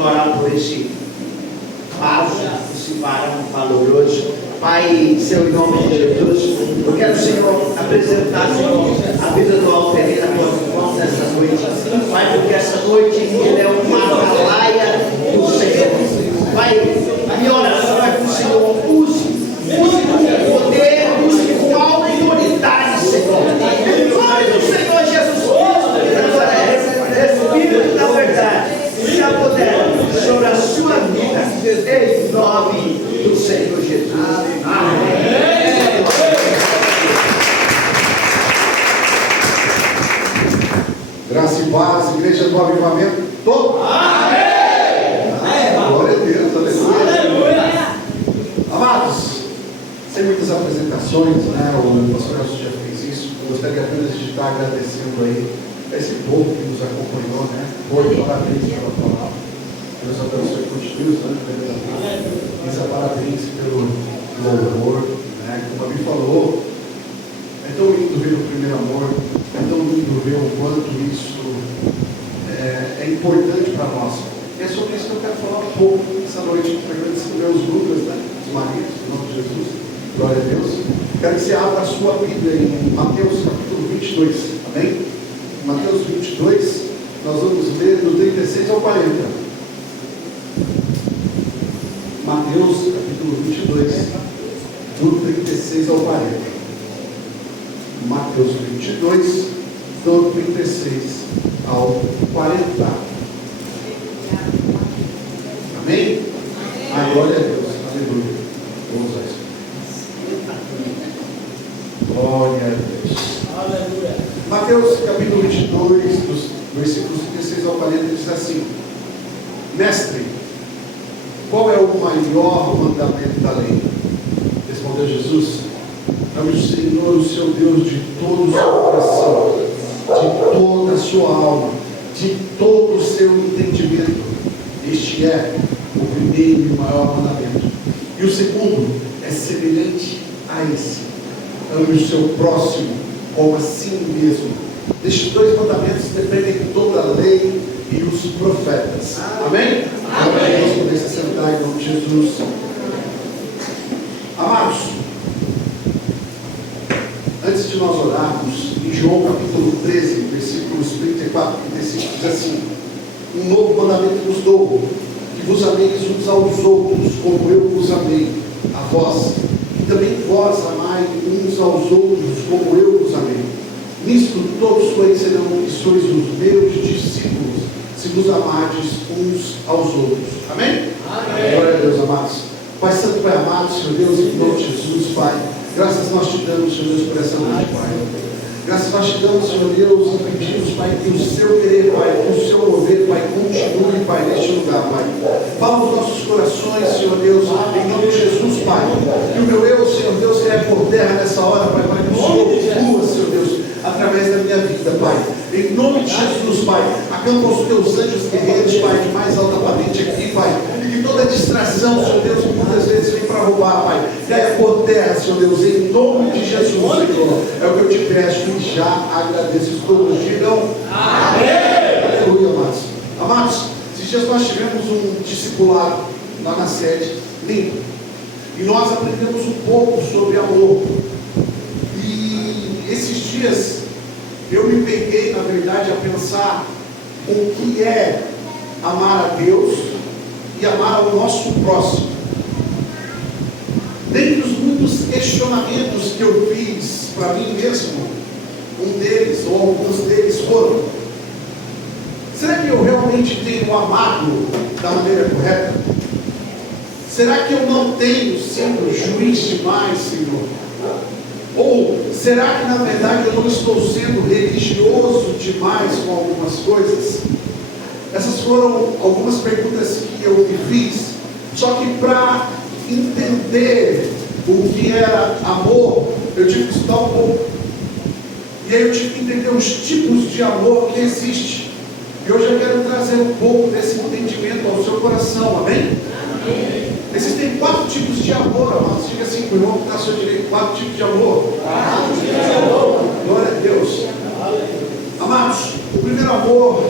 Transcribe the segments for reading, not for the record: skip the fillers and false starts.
orar por esse vaso, esse varão valoroso. Pai, Senhor, em nome de Jesus, eu quero, Senhor, apresentar, Senhor, a vida do Alferino na tua mão nessa noite. Pai, porque essa noite ele é uma atalaia do Senhor. Pai, a minha oração é que o Senhor use com poder, use com autoridade, Senhor. Em nome do Senhor Jesus Cristo de Nazaré, Espírito da verdade, se apodera sobre a sua vida, em nome do Senhor Jesus. Amém. Graça e paz, igreja do avivamento todo. Amém. Glória a Deus, aleluia. Amados, sem muitas apresentações, né? O pastor Nelson já fez isso. Eu gostaria apenas de estar agradecendo aí a esse povo que nos acompanhou, né? Foi parabéns pela palavra. Deus abençoe, continue usando primeiramente. Parabéns pelo louvor, né? Como a Bíblia falou, é tão lindo ver o primeiro amor, é tão lindo ver o quanto isso é importante para nós. E é sobre isso que eu quero falar um pouco essa noite, agradecendo meus Lucas, né? Os maridos, em nome de Jesus, glória a Deus. Quero que você abra a sua Bíblia em Mateus capítulo 22, amém? Em Mateus 22, nós vamos ler do 36 ao 40. Mateus capítulo 22, do 36 ao 40. Mateus 22, do 36 ao 40. Amém? A glória a Deus, aleluia. Vamos usar isso. Glória a Deus. Aleluia. Mateus capítulo 22, dos versículos 36 ao 40, diz assim: Mestre, qual é o maior mandamento da lei? Respondeu Jesus: ame o Senhor, o seu Deus, de todo o seu coração, de toda a sua alma, de todo o seu entendimento. Este é o primeiro e maior mandamento. E o segundo é semelhante a esse: ame o seu próximo como a si mesmo. Destes dois mandamentos dependem toda a lei e os profetas. Amém? Amém. Vamos poder se sentar em nome de Jesus. Amados, antes de nós orarmos, em João capítulo 13, versículos 34 e 35, diz assim: um novo mandamento vos dou, que vos ameis uns aos outros, como eu vos amei a vós, e também vós amai uns aos outros, como eu vos amei. Nisto todos conhecerão que sois os meus discípulos, se vos amardes uns aos outros. Amém? Amém. Glória a Deus, amados. Pai Santo, Pai amado, Senhor Deus, em nome de Jesus, Pai, graças nós te damos, Senhor Deus, por essa noite, Pai. Graças nós te damos, Senhor Deus, e pedimos, Pai, que o seu querer, Pai, que o seu mover, Pai, continue, Pai, neste lugar, Pai. Fala os nossos corações, Senhor Deus, em nome de Jesus, Pai. Que o meu eu, Senhor Deus, caia por terra nessa hora, Pai, para que o Senhor flua, Senhor Deus, através da minha vida, Pai. Em nome de Jesus, Pai, acampa os teus anjos guerreiros, Pai, de mais alta patente aqui, Pai. E que toda distração, Senhor Deus, que muitas vezes vem para roubar, Pai, caia por terra, Senhor Deus, em nome de Jesus, Senhor. É o que eu te peço e já agradeço. Todos digam amém. Aleluia, amados. Amados, esses dias nós tivemos um discipulado lá na sede, lindo. E nós aprendemos um pouco sobre amor. E esses dias eu me peguei, na verdade, a pensar o que é amar a Deus e amar o nosso próximo. Dentre os muitos questionamentos que eu fiz para mim mesmo, um deles, ou alguns deles foram: será que eu realmente tenho amado da maneira correta? Será que eu não tenho sido juiz demais, Senhor? Ou será que na verdade eu não estou sendo religioso demais com algumas coisas? Essas foram algumas perguntas que eu me fiz. Só que para entender o que era amor, eu tive que estudar um pouco. E aí eu tive que entender os tipos de amor que existe. E hoje eu quero trazer um pouco desse entendimento ao seu coração, amém? Amém. Existem 4 tipos de amor, amados. Diga assim para o irmão que está à sua direita: 4 tipos de amor. Glória a Deus. Amados, o primeiro amor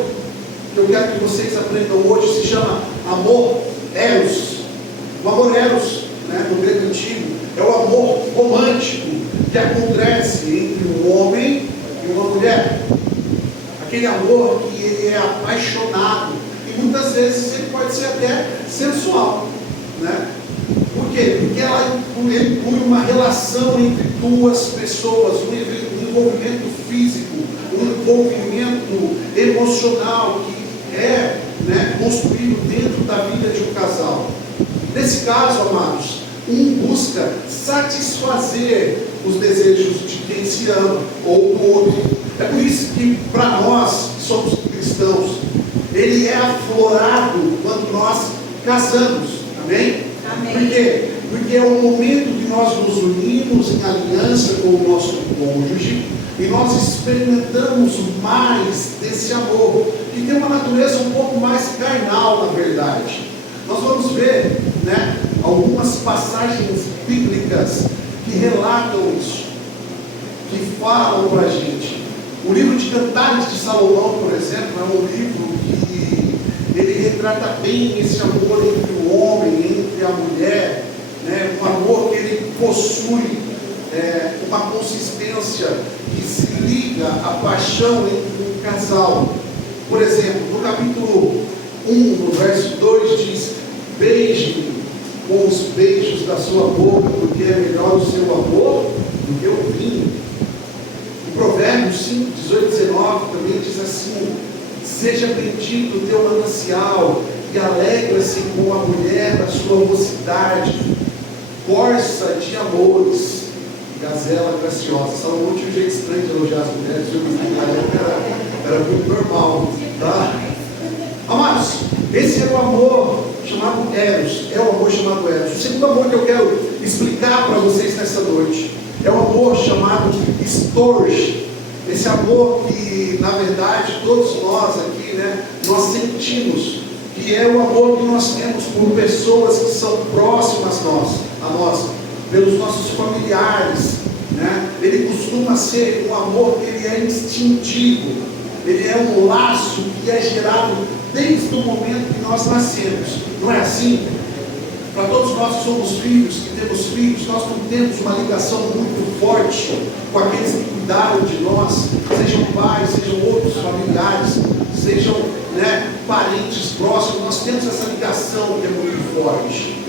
que eu quero que vocês aprendam hoje se chama amor eros. O amor eros, né, no grego antigo, é o amor romântico que acontece entre um homem e uma mulher. Aquele amor que ele é apaixonado e muitas vezes ele pode ser até sensual, né? Por quê? Porque ele inclui uma relação entre duas pessoas, um envolvimento físico, um envolvimento emocional que é, né, construído dentro da vida de um casal. Nesse caso, amados, um busca satisfazer os desejos de quem se ama ou do outro. É por isso que para nós que somos cristãos, ele é aflorado quando nós casamos. Amém? Amém. Por quê? Porque é o momento de nós nos unirmos em aliança com o nosso cônjuge e nós experimentamos mais desse amor, que tem uma natureza um pouco mais carnal, na verdade. Nós vamos ver, né, algumas passagens bíblicas que relatam isso, que falam para a gente. O livro de Cantares de Salomão, por exemplo, é um livro que ele retrata bem esse amor entre o homem, entre a mulher, né, um amor que ele possui uma consistência que se liga à paixão entre um casal. Por exemplo, no capítulo 1, no verso 2 diz: beije-me com os beijos da sua boca, porque é melhor o seu amor do que o vinho. Em Provérbios 5, 18 e 19 também diz assim: seja bendito o teu manancial e alegra-se com a mulher da sua mocidade, corça de amores, gazela graciosa. Salomão tinha um jeito estranho de elogiar as mulheres, era muito normal, tá? Amados, esse é o amor chamado eros, é o amor chamado eros. O segundo amor que eu quero explicar para vocês nessa noite é o amor chamado storge. Esse amor que, na verdade, todos nós aqui, né, nós sentimos, que é o amor que nós temos por pessoas que são próximas a nós, pelos nossos familiares, né? Ele costuma ser um amor que ele é instintivo, ele é um laço que é gerado desde o momento que nós nascemos. Não é assim? Para todos nós que somos filhos, que temos filhos, nós não temos uma ligação muito forte com aqueles que cuidaram de nós, sejam pais, sejam outros familiares, sejam, né, parentes próximos. Nós temos essa ligação que é muito forte.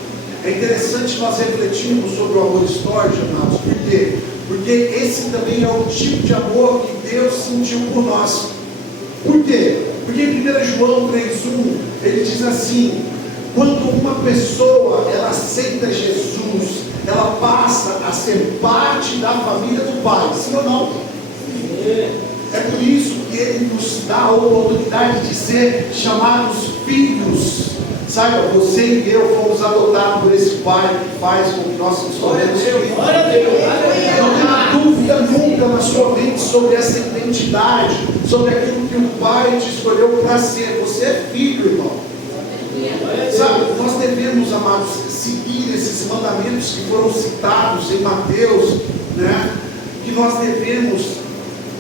É interessante nós refletirmos sobre o amor storge, amados. Por quê? Porque esse também é o tipo de amor que Deus sentiu por nós. Por quê? Porque em 1 João 3,1 ele diz assim: quando uma pessoa ela aceita Jesus, ela passa a ser parte da família do Pai. Sim ou não? É por isso que ele nos dá a oportunidade de ser chamados filhos. Saiba, você e eu fomos adotados por esse Pai que faz com que nós nos tornemos filhos. Não tenha dúvida nunca na sua mente sobre essa identidade, sobre aquilo que o Pai te escolheu para ser. Você é filho, irmão. Sabe, nós devemos, amados, seguir esses mandamentos que foram citados em Mateus, né? Que nós devemos,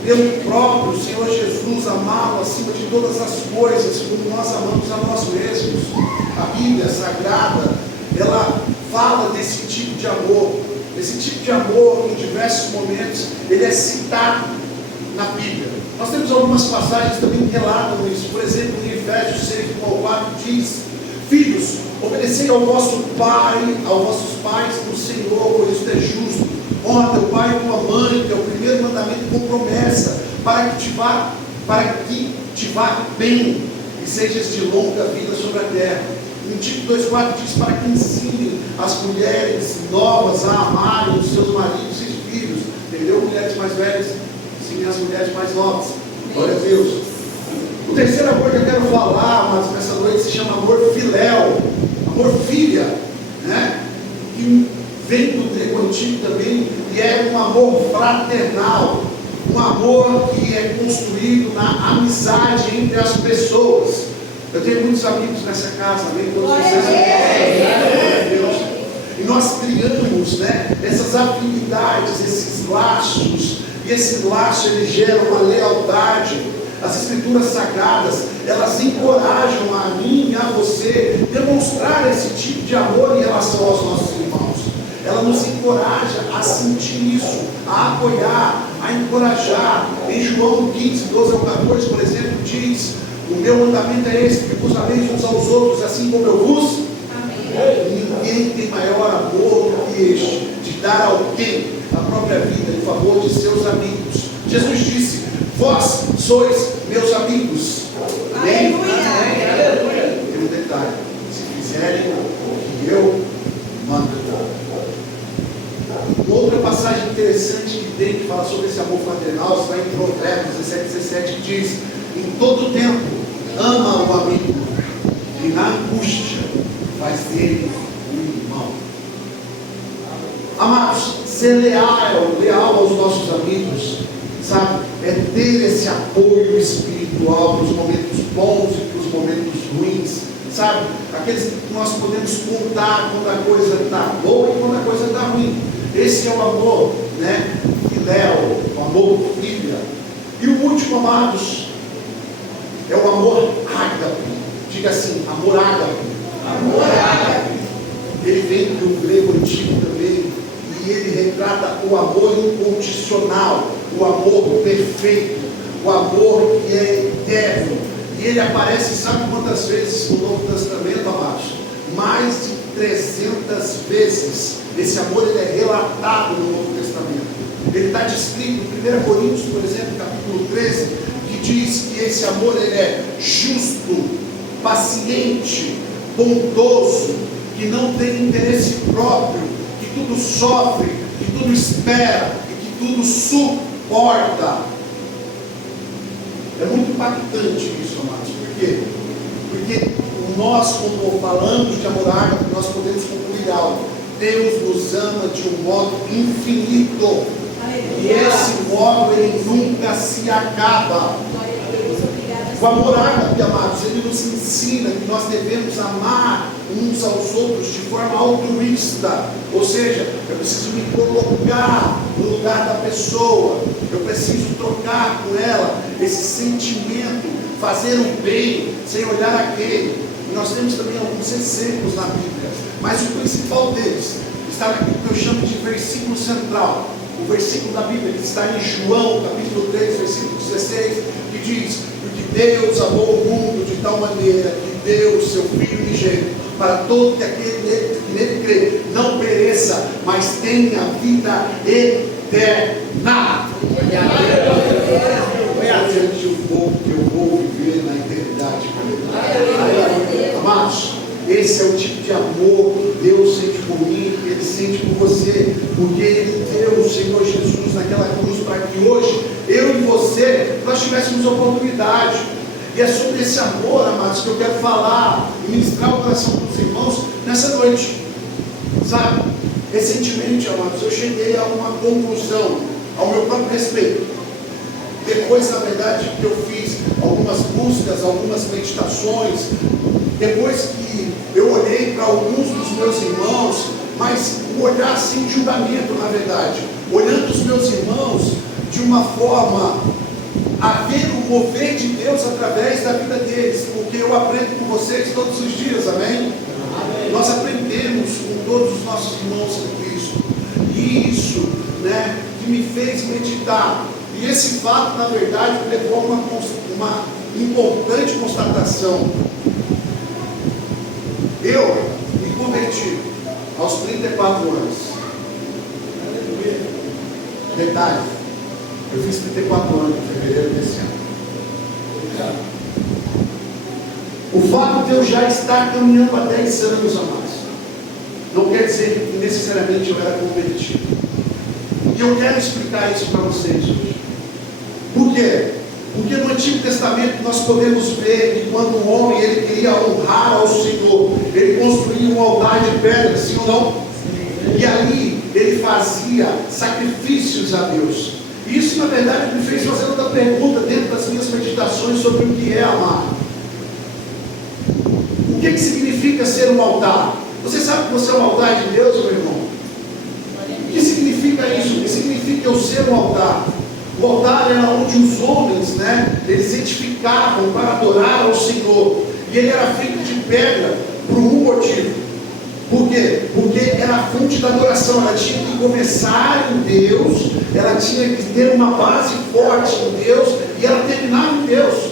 pelo próprio Senhor Jesus, amá-lo acima de todas as coisas, como nós amamos a nós mesmos. A Bíblia Sagrada, ela fala desse tipo de amor. Esse tipo de amor, em diversos momentos, ele é citado na Bíblia. Nós temos algumas passagens também que relatam isso. Por exemplo, em Efésios 6, 1-4 diz: filhos, obedecei ao vosso Pai, aos vossos pais no Senhor, pois isso é justo. Honra teu pai e tua mãe, que é o primeiro mandamento com promessa, para que te vá bem e sejas de longa vida sobre a terra. Em Tito 2,4 diz: para que ensinem as mulheres novas a amarem os seus maridos e filhos. Entendeu? Mulheres mais velhas ensinem as mulheres mais novas. Glória a Deus. O terceiro amor que eu quero falar, mas nessa noite, se chama amor filéu, amor filha, né? Que vem do grego antigo também, e é um amor fraternal, um amor que é construído na amizade entre as pessoas. Eu tenho muitos amigos nessa casa, amém? Todos vocês Deus. E nós criamos, né, essas afinidades, esses laços, e esse laço ele gera uma lealdade. As escrituras sagradas, elas encorajam a mim e a você demonstrar esse tipo de amor em relação aos nossos irmãos. Ela nos encoraja a sentir isso, a apoiar, a encorajar. Em João 15, 12 ao 14, por exemplo, diz: o meu mandamento é esse, que vos ameis uns aos outros, assim como eu vos amei. Ninguém tem maior amor do que este, de dar a alguém a própria vida em favor de seus amigos. Jesus disse: vós sois meus amigos. Amém? Tem um detalhe: se fizerem o que eu mando. Uma outra passagem interessante que tem, que fala sobre esse amor fraternal, está em Provérbios 17, que diz: em todo tempo ama o amigo, e na angústia faz dele um irmão. Amados, ser leal aos nossos amigos, sabe, é ter esse apoio espiritual para os momentos bons e para os momentos ruins, sabe, aqueles que nós podemos contar quando a coisa está boa e quando a coisa está ruim. Esse é o amor, né, filéu, o amor filha. E o último, amados, é o amor ágape. Diga assim: amor ágape. Amor ágape. Ele vem do grego antigo também, e ele retrata o amor incondicional, o amor perfeito, o amor que é eterno. E ele aparece, sabe quantas vezes no Novo Testamento, amados? Mais de 300 vezes. Esse amor, ele é relatado no Novo Testamento. Ele está descrito em 1 Coríntios, por exemplo, capítulo 13, que diz que esse amor, ele é justo, paciente, bondoso, que não tem interesse próprio, que tudo sofre, que tudo espera e que tudo suporta. É muito impactante isso, amados. Por quê? Porque nós, quando falamos de amor ágape, nós podemos concluir algo: Deus nos ama de um modo infinito. E esse modo, ele nunca se acaba. O amor ágape, amados, ele nos ensina que nós devemos amar uns aos outros de forma altruísta. Ou seja, eu preciso me colocar no lugar da pessoa, eu preciso trocar com ela esse sentimento, fazer o bem sem olhar a quem. E nós temos também alguns exemplos na Bíblia, mas o principal deles está naquilo que eu chamo de versículo central. O versículo da Bíblia que está em João, capítulo 3, versículo 16, que diz: porque Deus amou o mundo de tal maneira que deu o seu Filho unigênito, para todo aquele que nele crê não pereça, mas tenha vida eterna. Diante do povo que eu vou viver na eternidade. Amados, esse é o tipo de amor que Deus sente por mim, que Ele sente por você, porque Ele deu o Senhor Jesus naquela cruz para que hoje, eu e você, nós tivéssemos oportunidade. E é sobre esse amor, amados, que eu quero falar e ministrar o coração dos irmãos nessa noite. Sabe, recentemente, amados, eu cheguei a uma conclusão ao meu próprio respeito. Depois, na verdade, que eu fiz algumas buscas, algumas meditações, depois que eu olhei para alguns dos meus irmãos, mas um olhar sem julgamento, na verdade, olhando os meus irmãos de uma forma a ver o mover de Deus através da vida deles, porque eu aprendo com vocês todos os dias, amém? Amém. Nós aprendemos com todos os nossos irmãos em Cristo, e isso, né, que me fez meditar. E esse fato, na verdade, me levou a uma importante constatação. Eu me converti aos 34 anos. Detalhe, eu fiz 34 anos em fevereiro desse ano. O fato de eu já estar caminhando há 10 anos, amados, não quer dizer que necessariamente eu era convertido. E eu quero explicar isso para vocês hoje. Por quê? Porque no Antigo Testamento nós podemos ver que quando um homem ele queria honrar ao Senhor, ele construía um altar de pedra, sim ou não? E ali ele fazia sacrifícios a Deus. E isso, na verdade, me fez fazer outra pergunta dentro das minhas meditações sobre o que é amar. O que significa ser um altar? Você sabe que você é um altar de Deus, meu irmão? O que significa isso? O que significa eu ser um altar? O altar era onde os homens, eles edificavam para adorar ao Senhor. E ele era feito de pedra por um motivo. Por quê? Porque era a fonte da adoração. Ela tinha que começar em Deus, ela tinha que ter uma base forte em Deus, e ela terminava em Deus.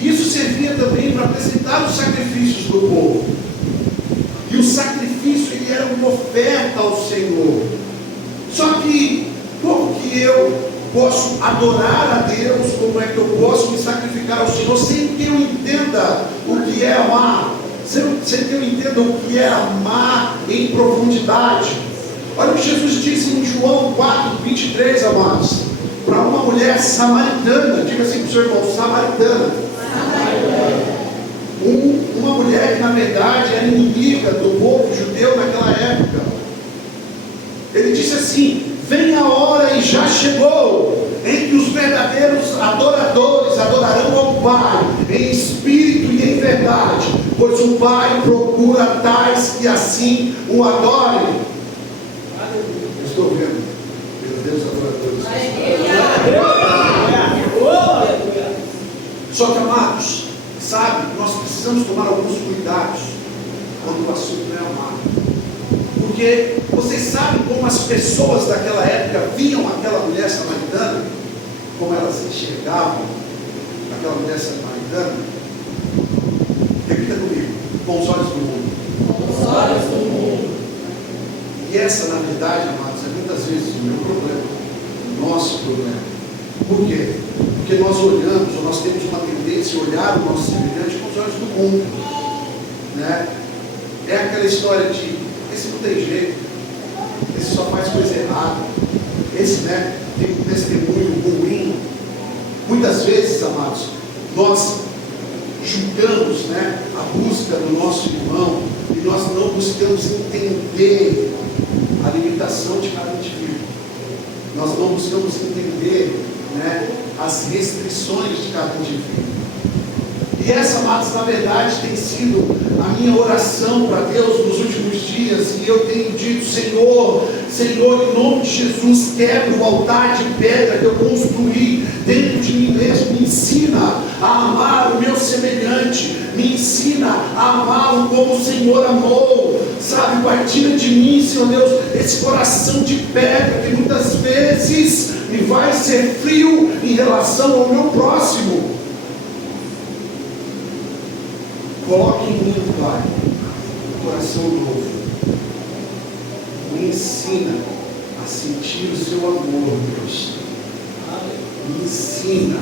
E isso servia também para apresentar os sacrifícios do povo. E o sacrifício, ele era uma oferta ao Senhor. Só que, como que eu posso adorar a Deus? Como é que eu posso me sacrificar ao Senhor sem que eu entenda o que é amar? Sem que eu entenda o que é amar em profundidade. Olha o que Jesus disse em João 4, 23, amados. Para uma mulher samaritana, diga assim para o seu irmão, samaritana. Uma mulher que na verdade era inimiga do povo judeu naquela época. Ele disse assim: vem a hora e já chegou, em que os verdadeiros adoradores adorarão ao Pai em espírito e em verdade, pois o Pai procura tais que assim o adorem. Eu estou vendo verdadeiros adoradores. Só que, amados, sabe, nós precisamos tomar alguns cuidados quando o assunto é amar. Porque vocês sabem como as pessoas daquela época viam aquela mulher samaritana? Como elas enxergavam aquela mulher samaritana? Repita comigo: com os olhos do mundo. Com os olhos do mundo. E essa, na verdade, amados, é muitas vezes o meu problema, o nosso problema. Por quê? Porque nós olhamos, ou nós temos uma tendência a olhar o nosso semelhante com os olhos do mundo, É aquela história de: esse não tem jeito, esse só faz coisa errada, esse, tem um testemunho ruim. Muitas vezes, amados, nós julgamos, a busca do nosso irmão, e nós não buscamos entender a limitação de cada indivíduo. Nós não buscamos entender, as restrições de cada indivíduo. E essa, amados, na verdade tem sido a minha oração para Deus nos últimos dias. E eu tenho dito: Senhor, em nome de Jesus, quebra o altar de pedra que eu construí dentro de mim mesmo. Me ensina a amar o meu semelhante, me ensina a amá-lo como o Senhor amou. Sabe, partilha de mim, Senhor Deus, esse coração de pedra que muitas vezes me vai ser frio em relação ao meu próximo. Coloque em mim, Pai, um coração novo. Me ensina a sentir o seu amor, Deus. Me ensina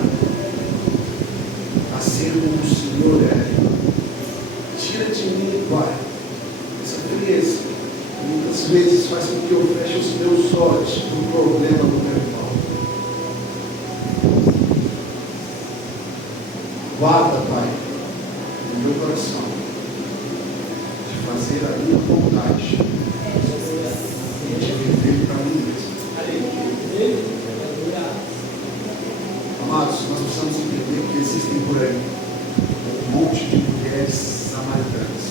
a ser como o Senhor é. Tira de mim, Pai, essa frieza que muitas vezes faz com que eu feche os meus olhos para o problema do meu irmão. Guarda, Pai, no meu coração de fazer a minha vontade e de viver para mim mesmo. Amados, nós precisamos entender que existem por aí um monte de mulheres samaritanas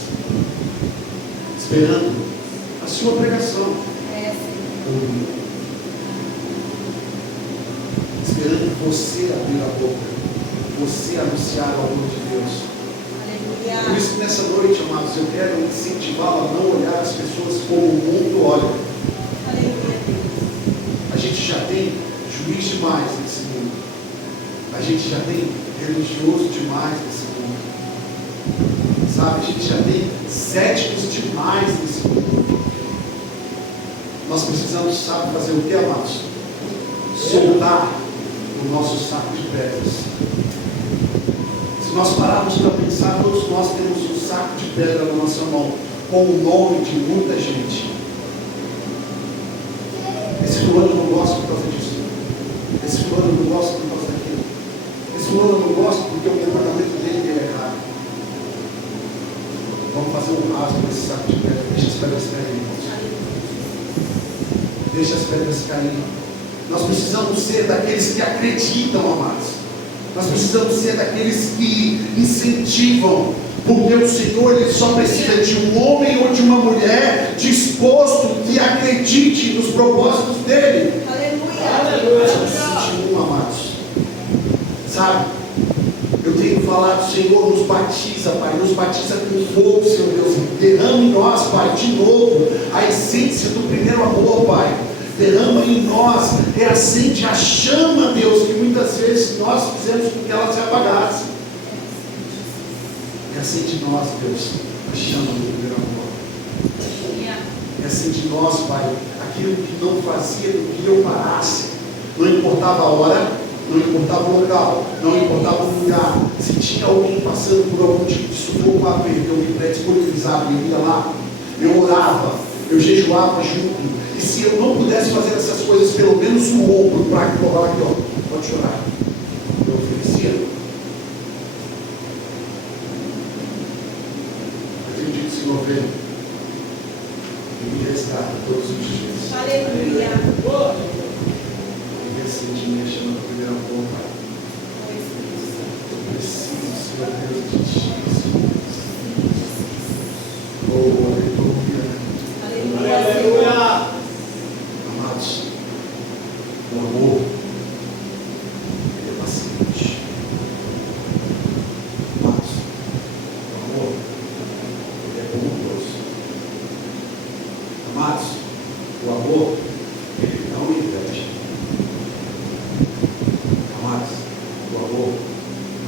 esperando a sua pregação, esperando você abrir a boca, você anunciar o amor de Deus. Por isso, nessa noite, amados, eu quero incentivá-lo a não olhar as pessoas como o mundo olha. A gente já tem juiz demais nesse mundo. A gente já tem religioso demais nesse mundo. Sabe, a gente já tem céticos demais nesse mundo. Nós precisamos, sabe, fazer o que, amados? Soltar o nosso saco de pedras. Se nós pararmos para pensar, todos nós temos um saco de pedra na nossa mão, com o nome de muita gente. Esse fulano não gosta por causa disso. Esse fulano não gosta por causa daquilo. Esse fulano não gosta porque o comportamento dele é errado. Vamos fazer um rasgo nesse saco de pedra. Deixa as pedras caírem, irmãos. Deixa as pedras caírem. Nós precisamos ser daqueles que acreditam, amados. Nós precisamos ser daqueles que incentivam, porque o Senhor, Ele só precisa de um homem ou de uma mulher disposto que acredite nos propósitos dEle. Aleluia. 21, amados. Sabe? Eu tenho falado, Senhor, nos batiza, Pai, nos batiza com fogo, Senhor Deus. Derrama em nós, Pai, de novo, a essência do primeiro amor, Pai. Derrama em nós, reacende a chama, Deus, que muitas vezes nós fizemos com que ela se apagasse. Reacende em nós, Deus, a chama do primeiro amor. Reacende em nós, Pai, aquilo que não fazia com que eu parasse. Não importava a hora, não importava o local, não importava o lugar. Se tinha alguém passando por algum tipo de sufoco, eu me predisponibilizava, eu ia lá, eu orava, eu jejuava junto. E se eu não pudesse fazer essas coisas, pelo menos o ombro para falar aqui, ó, pode chorar. Eu oferecia. Acredito, Senhor, vem e me resgata todos os dias. Aleluia. E acende minha chama do primeiro amor, Pai. Eu preciso, Senhor Deus, de Ti, Senhor. Oh, aleluia. Aleluia. Amados, o amor, ele é paciente. Amados, o amor, ele é bondoso. Amados, o amor, ele não inveja. Amados, o amor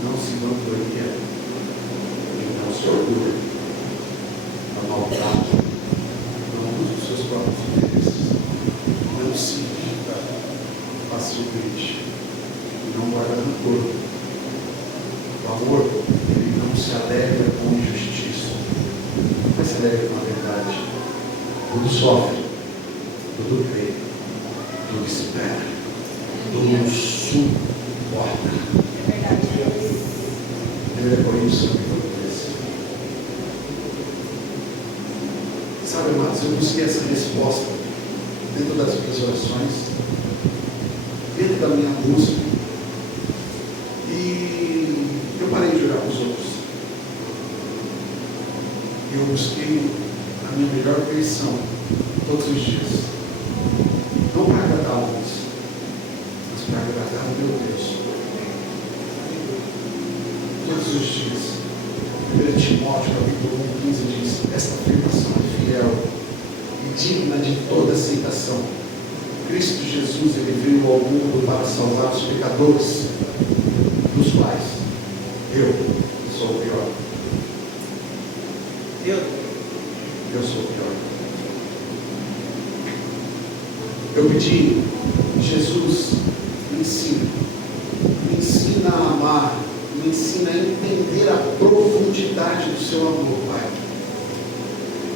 não se vangloria, ele não se orgulha, não maltrata, não usa os seus próprios interesses, não se irrita facilmente, não guarda rancor. O amor, ele não se alegra com injustiça, mas se alegra com a verdade. Tudo sofre, tudo crê, tudo espera, tudo suporta. É verdade. É por isso que eu conheço. Sabe, amados, eu busquei essa resposta dentro das minhas orações, dentro da minha busca, e eu parei de orar para os outros. Eu busquei a minha melhor versão todos os dias, não para agradar uns, mas para agradar o meu Deus. Todos os dias. 1 Timóteo capítulo 1:15 diz: esta afirmação é fiel e digna de toda aceitação. Cristo Jesus, ele veio ao mundo para salvar os pecadores, dos quais eu sou o pior. Eu sou o pior. Eu pedi: Jesus, me ensina a amar, me ensina a entender a profundidade do seu amor, Pai.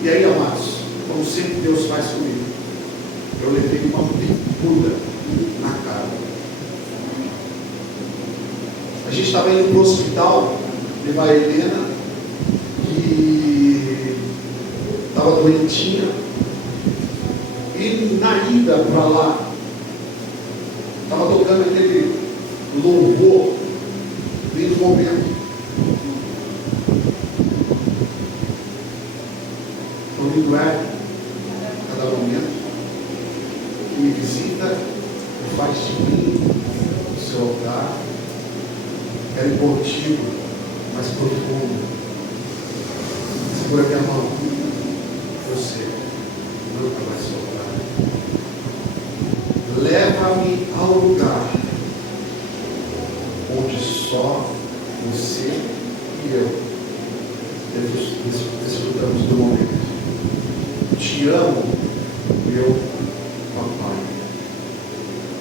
E aí, amados, como sempre Deus faz comigo, eu levei uma bicuda na cara. A gente estava indo para o hospital levar a Helena, que estava doentinha, e na ida para lá, estava tocando aquele louvor desde o momento. Estou lindo é cada momento que me visita e faz de mim o seu altar. Quero ir contigo, mais profundo. Segura minha mão. Você nunca vai soltar. Leva-me ao lugar onde só você e eu desfrutamos do momento. Te amo, meu papai.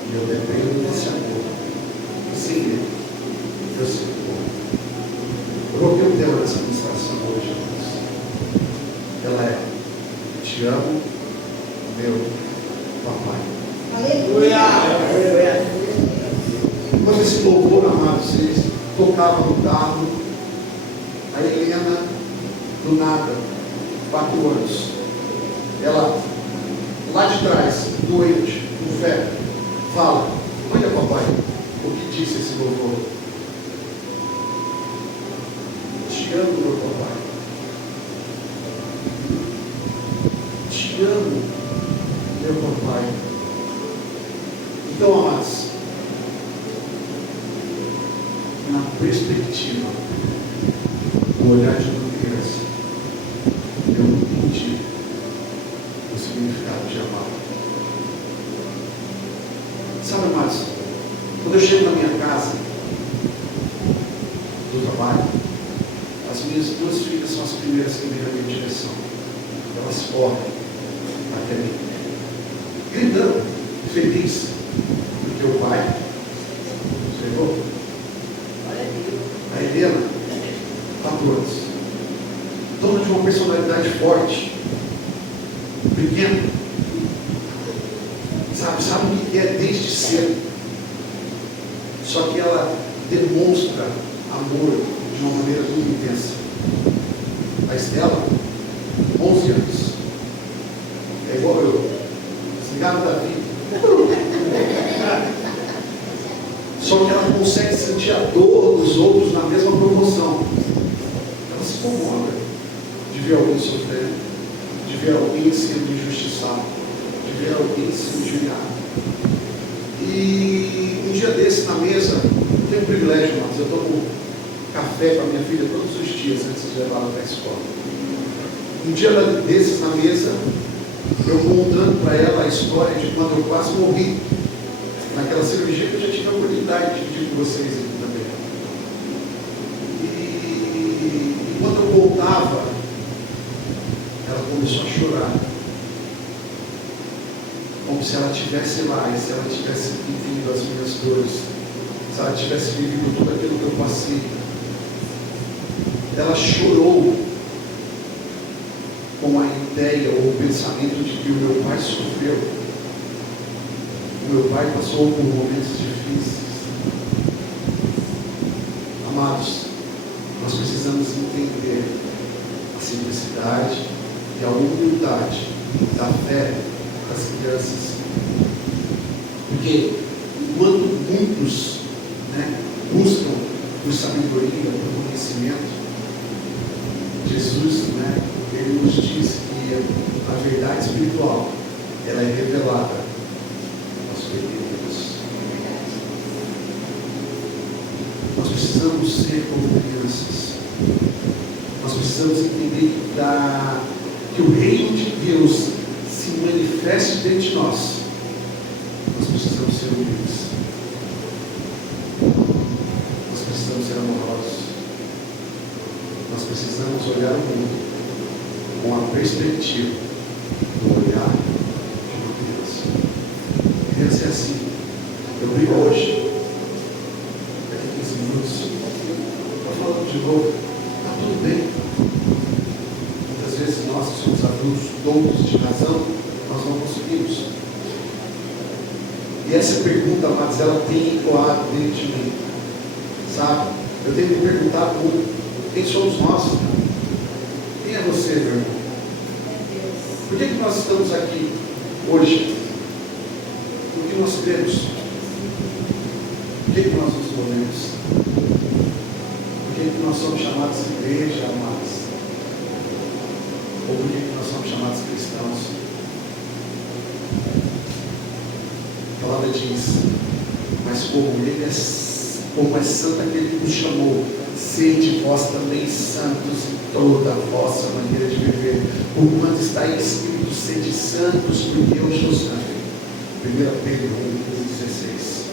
E eu dependo desse amor. E sem ele, eu sei como. Eu coloquei um tema nessa ministração hoje, amados. Ela é: te amo, meu papai. Aleluia. Quando esse louvor, amados, eles tocavam no carro, a Helena, do nada, 4 anos, ela, lá de trás, doente, com febre, fala: olha, papai, o que disse esse louvor? Te amo, meu papai. Te amo, meu papai. Então, amados, perspectiva, o olhar de uma criança, eu entendi o significado de amar. Sabe, amados, quando eu chego na minha casa, do trabalho, as minhas duas filhas são as primeiras que vêm na minha direção. Elas correm até mim, gritando, feliz, porque o pai chegou. A Helena, 4 anos, dona de uma personalidade forte, pequena, sabe o que é desde cedo, só que ela demonstra amor de uma maneira muito intensa. A Estela, 11 anos, é igual eu, desligado da vida. Só que ela consegue sentir a dor dos outros na mesma proporção. Ela se incomoda de ver alguém sofrendo, de ver alguém sendo injustiçado, de ver alguém sendo julgado. E um dia desse na mesa, eu tenho um privilégio, mas eu tomo café com a minha filha todos os dias antes de levá-la para a escola. Um dia desses na mesa, eu contando para ela a história de quando eu quase morri naquela cirurgia que eu já tive a oportunidade de dividir com vocês aqui também. E quando eu voltava, ela começou a chorar, como se ela estivesse lá e se ela tivesse vivido as minhas dores, se ela tivesse vivido tudo aquilo que eu passei. Ela chorou com a ideia ou o pensamento de que o meu pai sofreu. O meu pai passou por momentos difíceis. Amados, nós precisamos entender a simplicidade e a humildade da fé das crianças. Porque enquanto muitos buscam por sabedoria, por conhecimento, Jesus, ele nos diz que a verdade espiritual, ela é revelada aos pequeninos. Nós precisamos ser como crianças. Nós precisamos entender que o reino de Deus se manifeste dentro de nós. Nós precisamos ser humildes. Nós precisamos ser amorosos. Nós precisamos olhar o mundo com a perspectiva do olhar de uma criança. Criança é assim. Eu brigo hoje, daqui a 15 minutos, estou falando de novo, está tudo bem. Muitas vezes nós que somos adultos, doutos de razão, nós não conseguimos. E essa pergunta, amados, ela tem ecoado dentro de mim. Sabe? Eu tenho me perguntado muito. Quem somos nós? Quem é você, meu irmão? Por que nós estamos aqui hoje? O que nós cremos? Por que nós nos movemos? Por que nós somos chamados de igreja, amados? Ou por que nós somos chamados cristãos? A palavra diz, mas como é santo aquele que nos chamou, sede vós também santos em toda a vossa maneira de viver. Porquanto está escrito, sede santos, porque eu sou santo. 1 Pedro 1:16.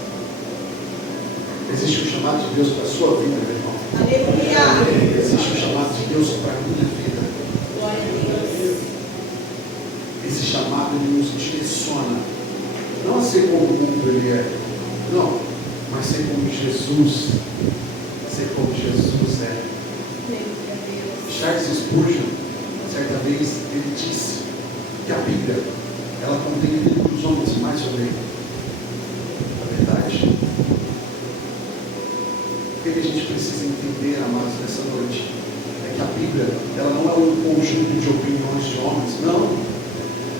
Existe um chamado de Deus para a sua vida, meu irmão. Aleluia. Existe um chamado de Deus para a minha vida. Glória a Deus. Esse chamado ele nos direciona, não a ser como o mundo ele é, não, mas ser como Jesus. Ser como Jesus é. Charles Spurgeon, certa vez, ele disse que a Bíblia, ela contém o livro dos homens mais ou menos a verdade. O que a gente precisa entender, amados, nessa noite, é que a Bíblia, ela não é um conjunto de opiniões de homens, não.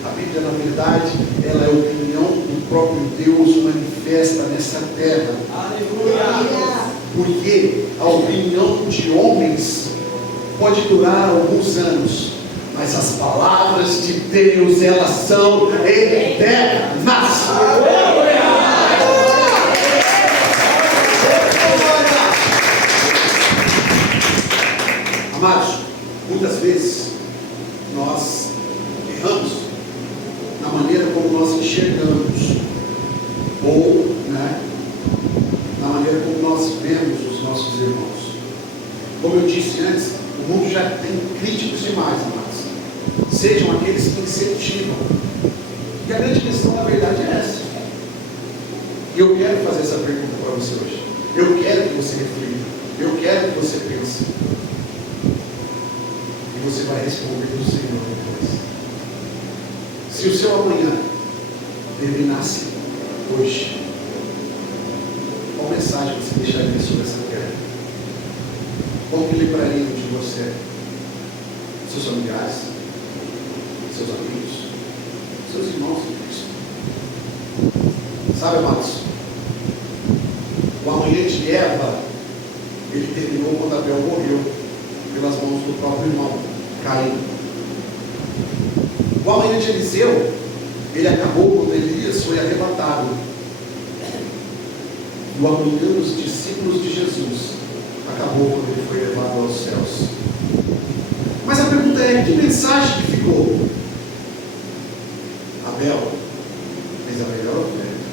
A Bíblia, na verdade, ela é a opinião do próprio Deus manifesta nessa terra. Aleluia! Porque a opinião de homens pode durar alguns anos, mas as palavras de Deus, elas são eternas. Amados, muitas vezes nós erramos na maneira como nós enxergamos, ou na maneira como nós vemos os nossos irmãos. Como eu disse antes, o mundo já tem críticos demais, amados. Sejam aqueles que incentivam. E a grande questão, na verdade, é essa. E eu quero fazer essa pergunta para você hoje. Eu quero que você reflita. Eu quero que você pense. E você vai responder do Senhor depois. Se o seu amanhã terminasse hoje, qual mensagem você deixaria sobre essa terra? Como que lembrariam de você? Seus familiares? Seus amigos? Seus irmãos em Cristo? Sabe, amados? O amanhã de Eva, ele terminou quando Abel morreu pelas mãos do próprio irmão Caim. O amanhã de Eliseu, ele acabou quando Elias foi arrebatado. E o amanhã dos discípulos de Jesus acabou quando ele foi levado aos céus. Mas a pergunta é, que mensagem que ficou? Abel fez a melhor oferta.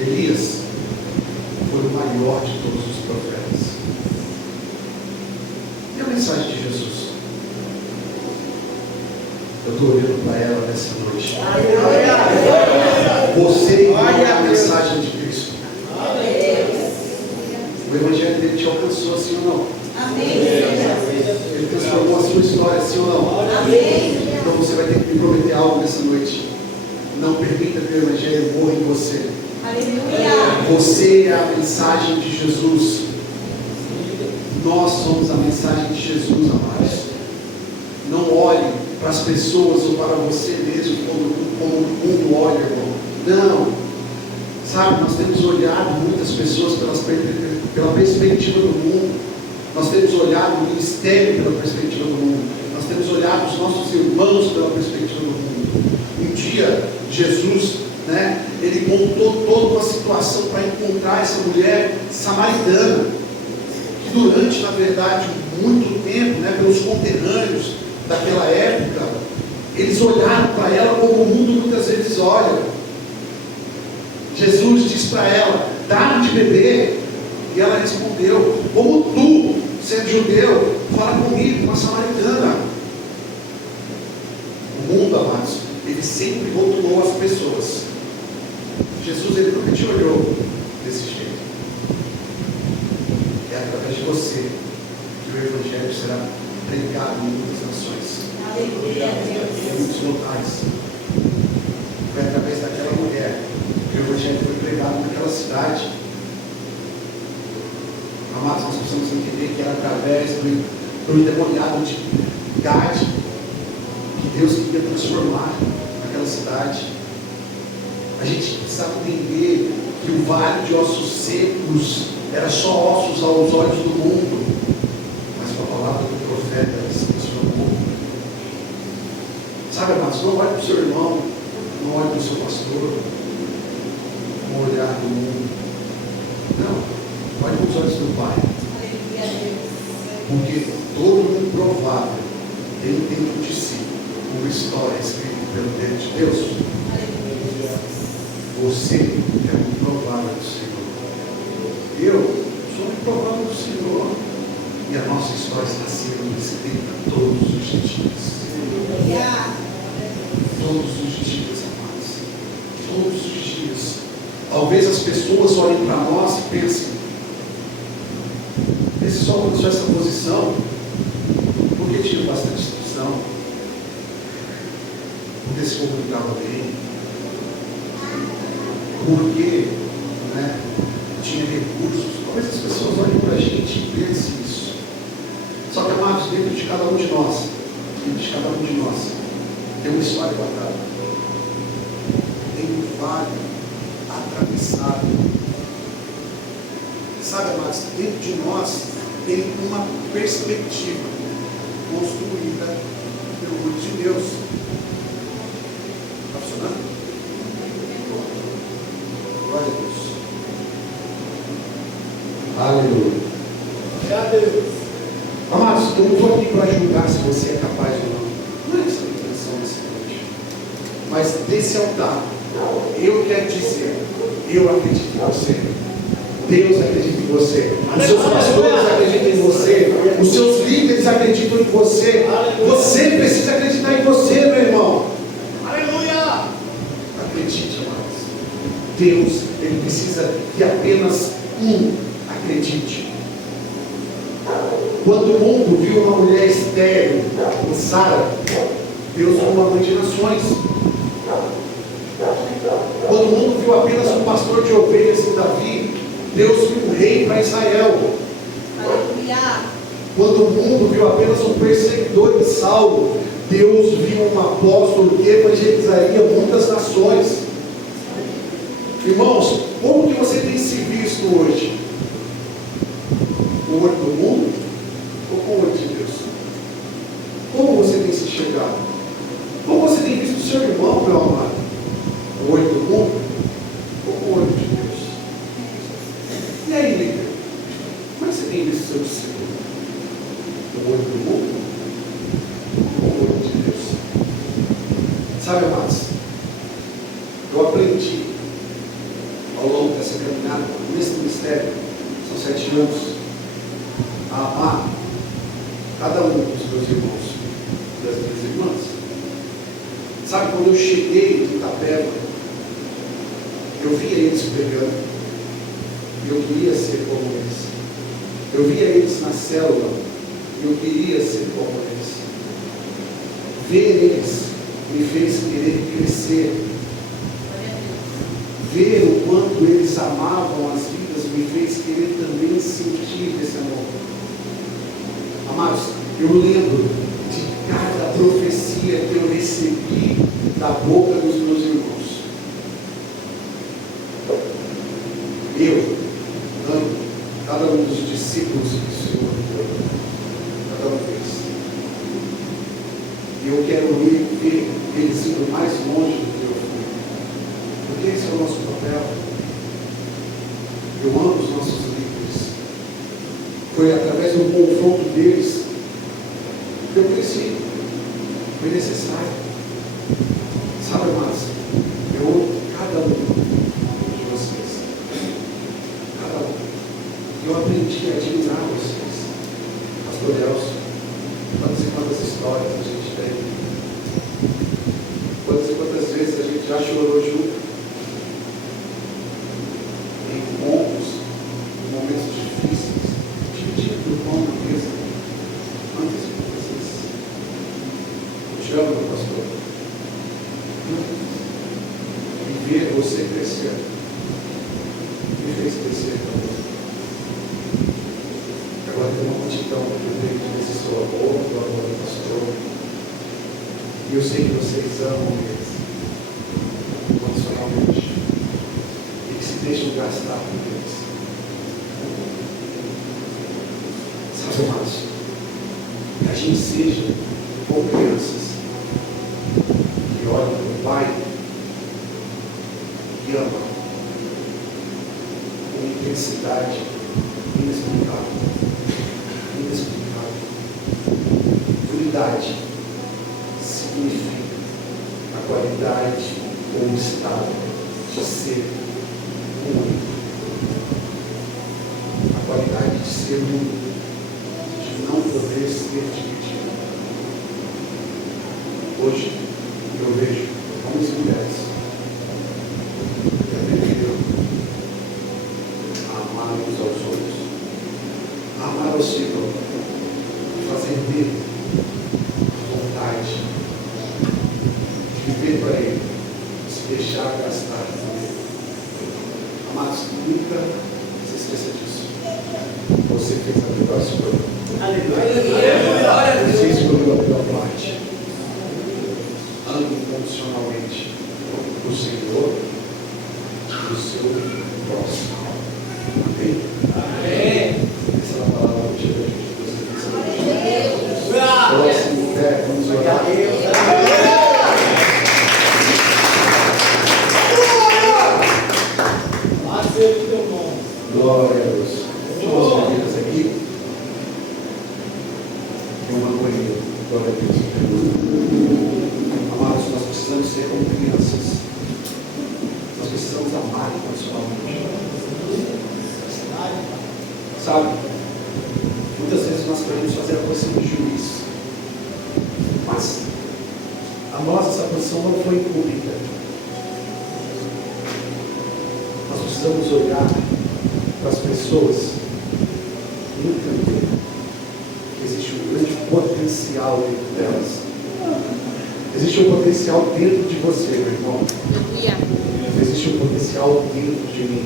Elias foi o maior de todos os profetas. E a mensagem de Jesus? Eu estou olhando para ela nessa noite. Você é a mensagem de Cristo. O Evangelho dele te alcançou, sim ou não? Amém. Ele transformou a sua história, sim ou não? Amém. Então você vai ter que me prometer algo nessa noite. Não permita que o Evangelho morra em você. Aleluia. Você é a mensagem de Jesus. Nós somos a mensagem de Jesus, amados. Não olhe para as pessoas ou para você mesmo como o mundo olha, irmão. Não. Sabe, nós temos olhado muitas pessoas pela perspectiva do mundo. Nós temos olhado o ministério pela perspectiva do mundo. Nós temos olhado os nossos irmãos pela perspectiva do mundo. Um dia, Jesus, ele montou toda uma situação para encontrar essa mulher samaritana, que durante, na verdade, muito tempo, pelos conterrâneos daquela época, eles olharam para ela como o mundo muitas vezes olha. Jesus diz para ela, dá-me de beber. E ela respondeu, como tu, sendo judeu, fala comigo, uma samaritana. O mundo, amados, ele sempre rotulou as pessoas. Jesus, ele nunca te olhou desse jeito. É através de você que o Evangelho será pregado em muitas nações, em muitos locais. Foi através daquela mulher que o Evangelho foi pregado naquela cidade. Amados, nós precisamos entender que era através do endemoniado de Gade que Deus queria transformar aquela cidade. A gente precisava entender que o vale de ossos secos era só ossos aos olhos do mundo, mas com a palavra do profeta ela se transformou. Sabe, amados, não olhe para o seu irmão, não olhe para o seu pastor com o olhar do mundo. Não. Olhe com os olhos do Pai. Porque todo improvável tem dentro de si uma história escrita pelo dedo de Deus. Você é um improvável do Senhor. Eu sou um improvável do Senhor. E a nossa história está sendo escrita todos os dias. Todos os dias, amados. Todos os dias. Talvez as pessoas olhem para nós e pensem, esse só alcançou essa posição porque tinha bastante instrução, porque se comunicava bem, porque tinha recursos. Talvez as pessoas olhem para a gente e pensem isso. Só que, amados, dentro de cada um de nós, tem uma história guardada, tem um vale atravessado. Sabe, amados, dentro de nós tem uma perspectiva construída pelo olho de Deus. Está funcionando? Glória a Deus. Aleluia. Amados, eu não estou aqui para julgar se você é capaz ou não. Não é essa a intenção desse noite. Mas desse altar, eu quero dizer, eu acredito em você. Deus acredita em você. Os seus pastores acreditam em você. Os seus líderes acreditam em você. Você precisa acreditar em você, meu irmão. Aleluia! Acredite, amados. Deus, Ele precisa que apenas um acredite. Quando o mundo viu uma mulher estéril, em Sara, Deus viu uma mãe de nações. Quando o mundo viu apenas um pastor de ovelhas em Davi, Deus viu um rei para Israel. Aleluia. Quando o mundo viu apenas um perseguidor de Saulo, Deus viu um apóstolo que evangelizaria muitas nações. Irmãos, como que você tem se visto hoje? Com o olho do mundo ou com o olho de Deus? Como você tem se enxergado? Como você tem visto o seu irmão, meu amado? Com o olho do mundo ou com o olho de Deus? E aí, líder? Como é que você tem visto o seu discípulo? Com o olho do mundo ou com o olho de Deus? Sabe, amados? Eu aprendi ao longo dessa caminhada, nesse ministério, são 7 anos, a amar cada um dos meus irmãos e das minhas irmãs. Sabe, quando eu cheguei em Itapeva, eu via eles pregando, e eu queria ser como eles. Eu via eles na célula, e eu queria ser como eles. Ver eles me fez querer crescer. Ver o quanto eles amavam as vidas me fez querer também sentir esse amor. Amados, eu lembro de cada profecia que eu recebi da boca dos meus irmãos. Eu amo cada um dos discípulos que o Senhor deu, cada um deles. E eu quero ver eles indo mais longe do que eu fui. Porque esse é o nosso papel. Eu amo os nossos líderes. Foi através do confronto deles que eu cresci. Foi necessário. Sabe, amados? Eu amo cada um de vocês. Cada um. Eu aprendi a admirar vocês. Pastor Elcio, quantas e quantas histórias a gente tem. Quantas e quantas vezes a gente já chorou junto. Momentos difíceis, dividindo o pão na mesa, quantas e quantas vezes. Eu te amo, meu pastor. E ver você crescer me fez crescer também. Agora tem uma multidão que eu tenho que esse seu amor, do amor do pastor. E eu sei que vocês amam eles incondicionalmente e que se deixam gastar por eles. Sabe, amados, que a gente seja como crianças que olham para o Pai e amam com intensidade inexplicável. Unidade significa a qualidade ou o estado de ser único. A qualidade de ser único. Não poder ser dividido. Hoje eu vejo homens e mulheres que aprenderam a amar uns aos outros, a amar ao Senhor, fazer dele a vontade de viver para Ele, se deixar gastar por Ele. Amados, nunca se esqueça disso. Você fez a melhor escolha. Você escolheu a melhor parte. Ande incondicionalmente o Senhor e o seu próximo. Amém? Amém. Essa é a palavra que tira a gente de você. Próximo pé, vamos orar. Glória a Deus. Vamos as meninas aqui. banheiro. Glória a Deus. Amados, nós precisamos ser como crianças. Nós precisamos amar incondicionalmente. Sabe? Muitas vezes nós queremos fazer a posição de juiz. Mas a nós essa posição não foi incumbida. Nós precisamos olhar para as pessoas e entender que existe um grande potencial dentro delas. Existe um potencial dentro de você, meu irmão. Existe um potencial dentro de mim.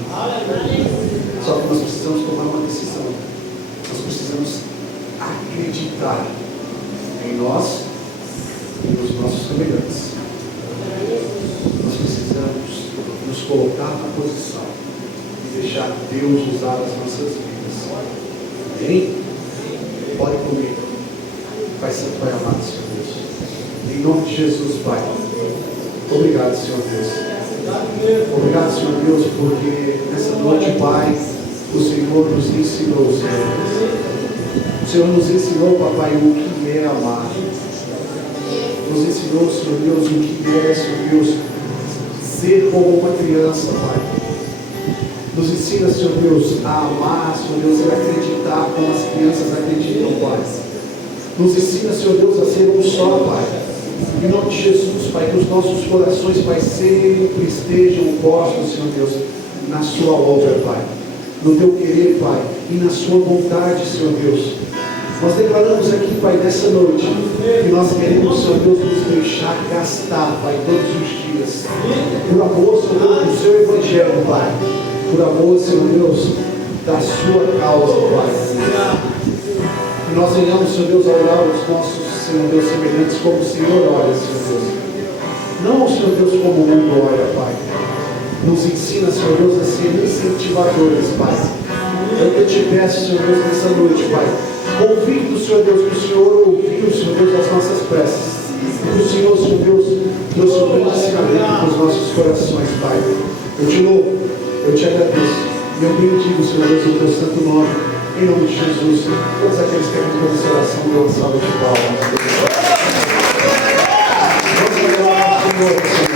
Só que nós precisamos tomar uma decisão. Nós precisamos acreditar em nós e nos nossos semelhantes. Nós precisamos nos colocar na posição e deixar Deus usar as nossas vidas. Amém? Ore comigo. Pai Santo, Pai amado, Senhor Deus. Em nome de Jesus, Pai. Obrigado, Senhor Deus. Obrigado, Senhor Deus, porque nessa noite, Pai, o Senhor nos ensinou, Senhor Deus. O Senhor nos ensinou, Papai, o que é amar. Nos ensinou, Senhor Deus, o que é, Senhor Deus, ser como uma criança, Pai. Nos ensina, Senhor Deus, a amar, Senhor Deus, e acreditar como as crianças acreditam, Pai. Nos ensina, Senhor Deus, a ser um só, Pai. Em nome de Jesus, Pai, que os nossos corações, Pai, sempre estejam postos, Senhor Deus, na Sua obra, Pai. No Teu querer, Pai, e na Sua vontade, Senhor Deus. Nós declaramos aqui, Pai, nessa noite, que nós queremos, Senhor Deus, nos deixar gastar, Pai, todos os dias, por amor, Senhor Deus, do Seu Evangelho, Pai, por amor, Senhor Deus, da Sua causa, Pai. Que nós venhamos, Senhor Deus, a orar os nossos, Senhor Deus, semelhantes como o Senhor olha, Senhor Deus. Não, Senhor Deus, como o mundo olha, Pai. Nos ensina, Senhor Deus, a ser incentivadores, Pai. É o que eu te peço, Senhor Deus, nessa noite, Pai. Convicto, Senhor Deus, que o Senhor ouviu, Senhor Deus, as nossas preces. Que o Senhor, Senhor Deus, trouxe um grande ensinamento para os nossos corações, Pai. Eu te louvo, eu te agradeço. E eu bendigo, Senhor Deus, o teu santo nome. Em nome de Jesus, todos aqueles que querem fazer essa oração, dê uma salva de palmas. Vamos adorar o Senhor.